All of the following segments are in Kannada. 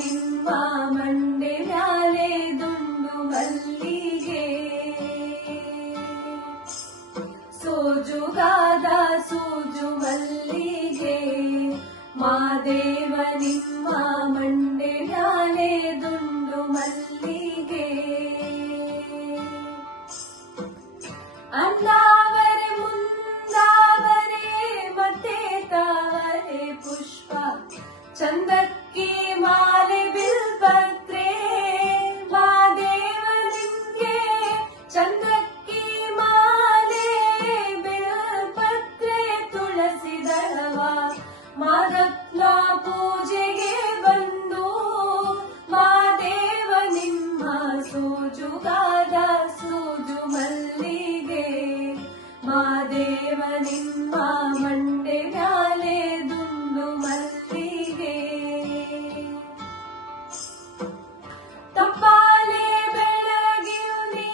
ನಿಮ್ಮ ಮಂಡೆ ಮ್ಯಾಲೆ ದುಂಡು ಮಲ್ಲಿಗೆ ಸೋಜುಗಾದ ಸೂಜು ಮಲ್ಲಿಗೆ ಮಾದೇವ ನಿಮ್ಮ ಮಂಡೆ ಮ್ಯಾಲೆ ದುಂಡು ಮಲ್ಲಿಗೆ ಅನ್ನಾವರೆ ಮುಂದಾವರೆ ಮತ್ತೆ ತಾವರೆ ಪುಷ್ಪ ಚಂದಕ್ಕೆ ಮಾಲೆ ಬಿಲ್ಪತ್ರೆ ಮಾದೇವ ನಿಮ್ಗೆ ಚಂದಕ್ಕೆ ಮಾಲೆ ಬಿಲ್ಪತ್ರೆ ತುಳಸಿ ದಳವ ಮಾದಪ್ನ ಪೂಜೆಗೆ ಬಂದು ಮಾದೇವ ನಿಮ್ಮ ಸೋಜುಗಾದ ಸೂಜು ಮಲ್ಲಿಗೆ ಮಾದೇವ ನಿಮ್ಮ ಮಂಡೆ ಮ್ಯಾಲೆ ದುಂಡು ಮಲ್ಲಿಗೆ ತಪ್ಪಾಲೆ ಬೆಳಗಿವ್ನಿ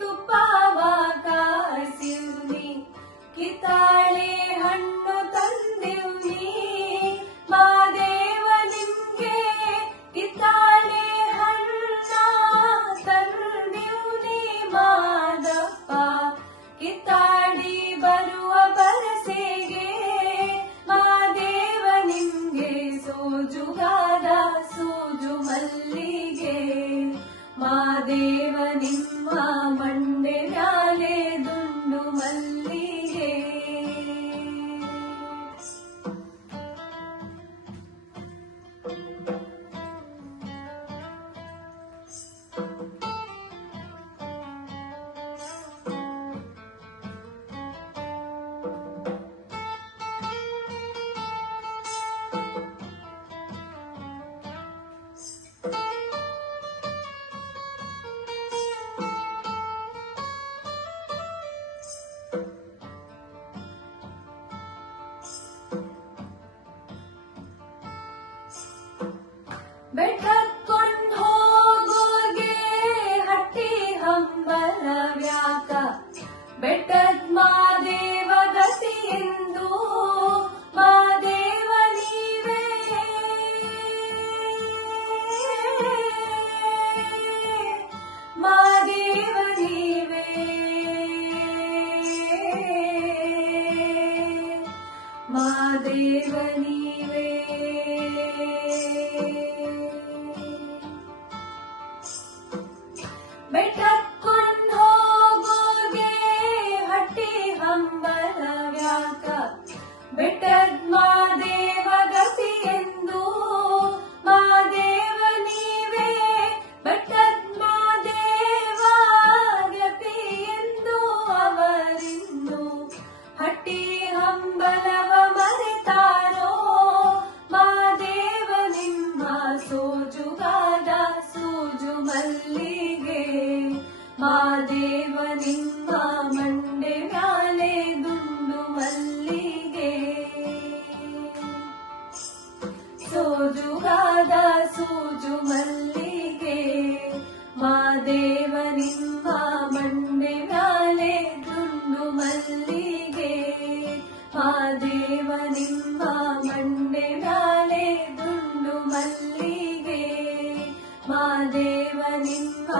ತುಪ್ಪವ ಕಾಸಿವ್ನಿ ಕಿತ್ತಾಳೆ ಹಣ್ಣು ತಂದಿವ್ನಿ ಮಾದೇವ ನಿಮ್ಗೆ ಕಿತ್ತಾಳೆ ಹಣ್ಣ ತಂದಿವ್ನಿ ಮಾದಪ್ಪ ಕಿತ್ತಾಡಿ ಬರುವ ಬರಸೆಗೆ ಮಾದೇವ ನಿಮ್ಗೆ ಸೋಜುಗಾದ ಸೂಜು ಮಲ್ಲಿಗೆ ಮಾದೇವ ನಿಮ್ಮ ಮಂಡೆ ಮ್ಯಾಲೆ ದುಂಡು ಮಲ್ಲಿಗೆ ಬೆಟ್ಟಕ್ಕೊಂಡ್ ಹೋಗೋರ್ಗೆ ಹಟ್ಟಿ ಹಂಬಲವ್ಯಾಕ ಬೆಟ್ಟದ್ ಮಾದೇವ ಗತಿ ಎಂದು ಮಾದೇವ ನೀವೇ ಮಾದೇವ ನೀವೇ ಮಾದೇವ ನೀವೇ ಬೆಟ್ಟಕ್ಕೊಂಡ್ ಹೋಗೋರ್ಗೆ ಹಟ್ಟಿ ಹಂಬಲವ್ಯಾಕ ಬೆಟ್ಟದ್ ಮಾದೇವ ಗತಿ ಎಂದು ಮಾದೇವ ನೀವೇ ಬೆಟ್ಟದ್ ಮಾದೇವ ಗತಿ ಎಂದು ಅವರಿಂದು ಹಟ್ಟಿ ಹಂಬಲವ ಮರೆತಾರೋ ಮಾದೇವ ನಿಮ್ಮ ಸೋಜುಗಾದ ಸೂಜು ಮಲ್ಲಿಗೆ ಮಾದೇವ ನಿಮ್ಮ ಮಂಡೆ ಮ್ಯಾಲೆ ದುಂಡು ಮಲ್ಲಿಗೆ ಸೋಜುಗಾದ ಸೂಜು ಮಲ್ಲಿಗೆ ಮಾದೇವ ನಿಮ್ಮ ಮಂಡೆ ಮ್ಯಾಲೆ ದುಂಡು ಮಲ್ಲಿಗೆ ಮಾದೇವ ನಿಮ್ಮ ಮಂಡೆ ಮ್ಯಾಲೆ ದುಂಡು ಮಲ್ಲಿಗೆ ಮಾದೇವ ನಿಮ್ಮ